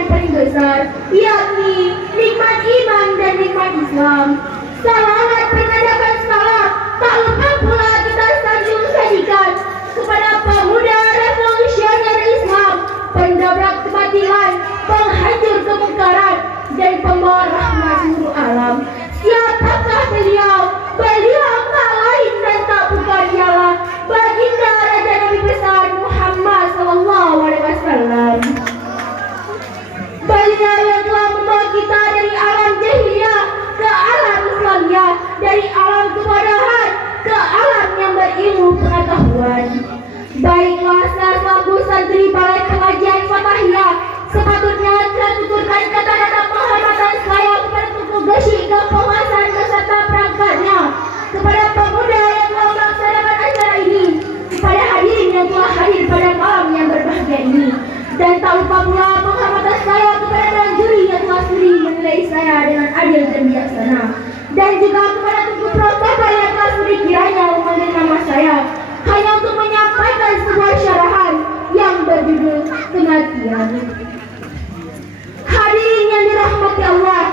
yang paling besar, yakni nikmat iman dan nikmat Islam. Salawat mengadakan salat, tak lupa pula kita sanjung sajikan kepada pemuda revolusioner Islam, pendobrak kebatilan, penghancur kemungkaran, dan pembawa rahmat seluruh alam. Siapakah beliau? Beliau tak lain dan tak bukan ialah baginda Raja Nabi besar Muhammad SAW. Beliau yang telah membawa kita dari alam jahiliyah ke alam Islamiyah, dari alam kebodohan ke alam yang berilmu pengetahuan. Baiklah, saya selaku santri Balai Pengajian Fatahiyah sepatutnya telah tuturkan kata-kata penghormatan saya kepada Tuku Gesyik ke penguasaan beserta perangkatnya, kepada pemuda yang telah melaksanakan acara ini, kepada hadirin yang telah hadir pada malam yang berbahagia ini, dan tak lupa pula penghormatan saya kepada dewan juri yang telah sudi menilai saya dengan adil dan bijaksana, dan juga kepada Tuku Protokol yang telah sudi kiranya memanggil nama saya hanya untuk menyampaikan sebuah syarahan yang berjudul kematian. Hadirin yang dirahmati Allah,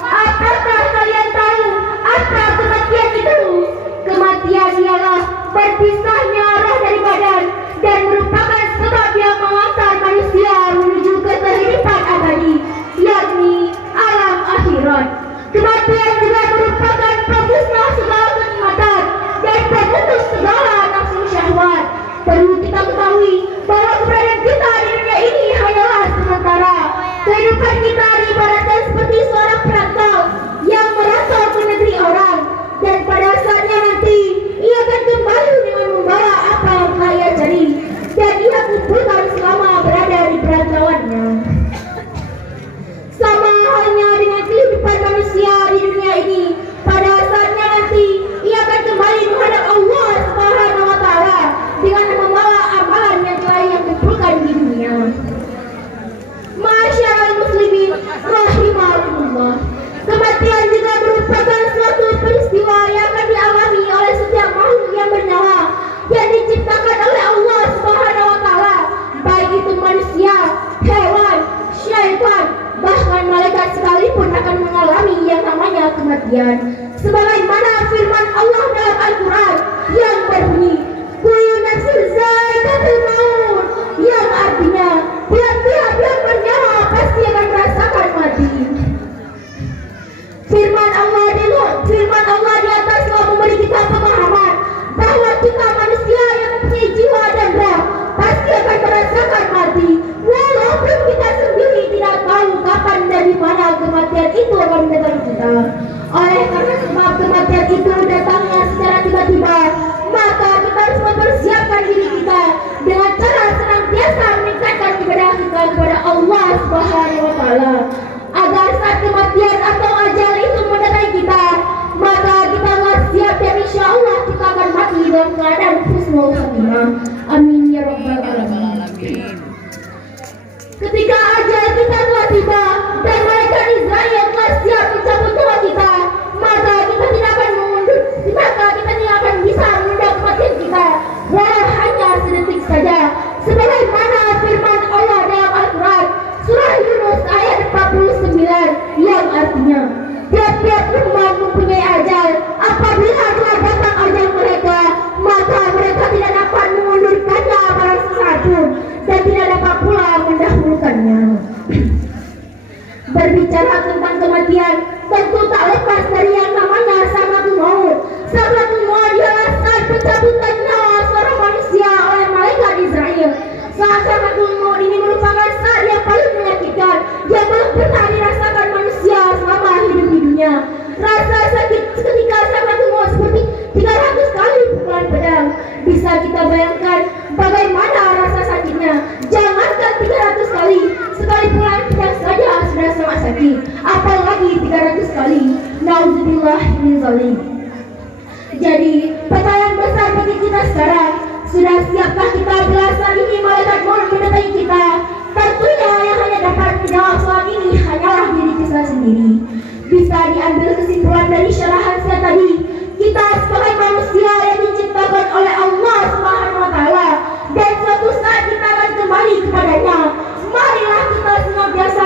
apakah kalian tahu apa kematian itu? Kematian ialah berpisahnya roh dari badan dan merupakan sebab yang mengantar manusia menuju ke kehidupan abadi, yakni alam akhirat. Kematian juga merupakan pemusnah segala kenikmatan dan pemutus segala nafsu syahwat. Perlu kita ketahui bahwa keberadaan kita di dunia ini hanyalah sementara. Kehidupan kita ibaratkan seperti seorang perantau yang merantau ke negeri orang, dan pada saatnya nanti ia akan kembali dengan membawa apa yang telah ia cari dan ia kumpulkan selama berada di perantauannya. Sama halnya dengan kehidupan manusia di dunia ini, pada saatnya nanti ia akan kembali menghadap Allah Subhanahu wa Ta'ala dengan membawa amalan yang telah ia kumpulkan di dunia. Masyaallah muslimin rahimahumullah, kematian juga merupakan suatu peristiwa yang akan dialami oleh setiap makhluk yang bernyawa yang diciptakan oleh Allah Subhanahu wa Ta'ala, baik itu manusia, hewan, syaitan, bahkan malaikat sekalipun akan mengalami yang namanya kematian. Sebagaimana firman Allah dalam Al-Quran yang berbunyi, kullu nafsin za'iqatul maut, yang artinya tiap-tiap yang bernyawa pasti akan merasakan mati. Firman Allah di atas telah memberi kita pemahaman bahwa kita manusia yang mempunyai jiwa dan roh pasti akan merasakan mati, walaupun kita sendiri tidak tahu kapan dan di mana kematian itu akan mendatangi kita. Oleh karena sebab kematian itu datangnya secara tiba-tiba, maka kita harus mempersiapkan diri kita dengan cara senantiasa meningkatkan ibadah kita kepada Allah Subhanahu wa Ta'ala, agar saat kematian atau ajal itu mendatangi kita, maka kita telah siap dan insya Allah kita akan mati dalam keadaan husnul khatimah. Amin ya rabbal alamin. Ketika ajal kita telah tiba dan malaikat Israel telah siap mencabut nyawa kita, maka kita tidak akan bisa menunda kematian kita, walau hanya sedetik saja. Sebagaimana firman Allah dalam Al-Quran surah Yunus ayat 49 yang artinya, tiap-tiap umat mempunyai ajal. Apabila telah datang ajal mereka, maka mereka tidak dapat mengundurkannya pada sesaat pun dan tidak dapat pula mendahulukannya. Berbicara tentang kematian, tentu tak lepas dari yang namanya sakaratul maut. Sakaratul maut ialah saat pencabutan nyawa seorang manusia oleh malaikat Israel. Saat sakaratul maut ini merupakan saat yang paling menyakitkan yang belum pernah dirasakan manusia selama hidup di dunia. Rasa sakit ketika sakaratul maut seperti 300 kali pukulan pedang. Bisa kita bayangkan bagaimana rasa sakitnya. Jangankan 300 kali, sekali pukulan pedang saja sudah sangat sakit, apalagi 300 kali. Nauzubillah min dzalik. Jadi pertanyaan besar bagi kita sekarang, sudah siapkah kita bila saat ini malaikat maut mendatangi kita? Tentunya yang hanya dapat menjawab soal ini hanyalah diri kita sendiri. Bisa diambil kesimpulan dari syarahan saya tadi, kita sebagai manusia yang diciptakan oleh Allah Subhanahu wa Ta'ala, dan suatu saat kita akan kembali kepadanya. Marilah kita senantiasa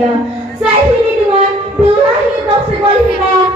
manusia. Saya akhiri dengan billahi taufiq wal hidayah.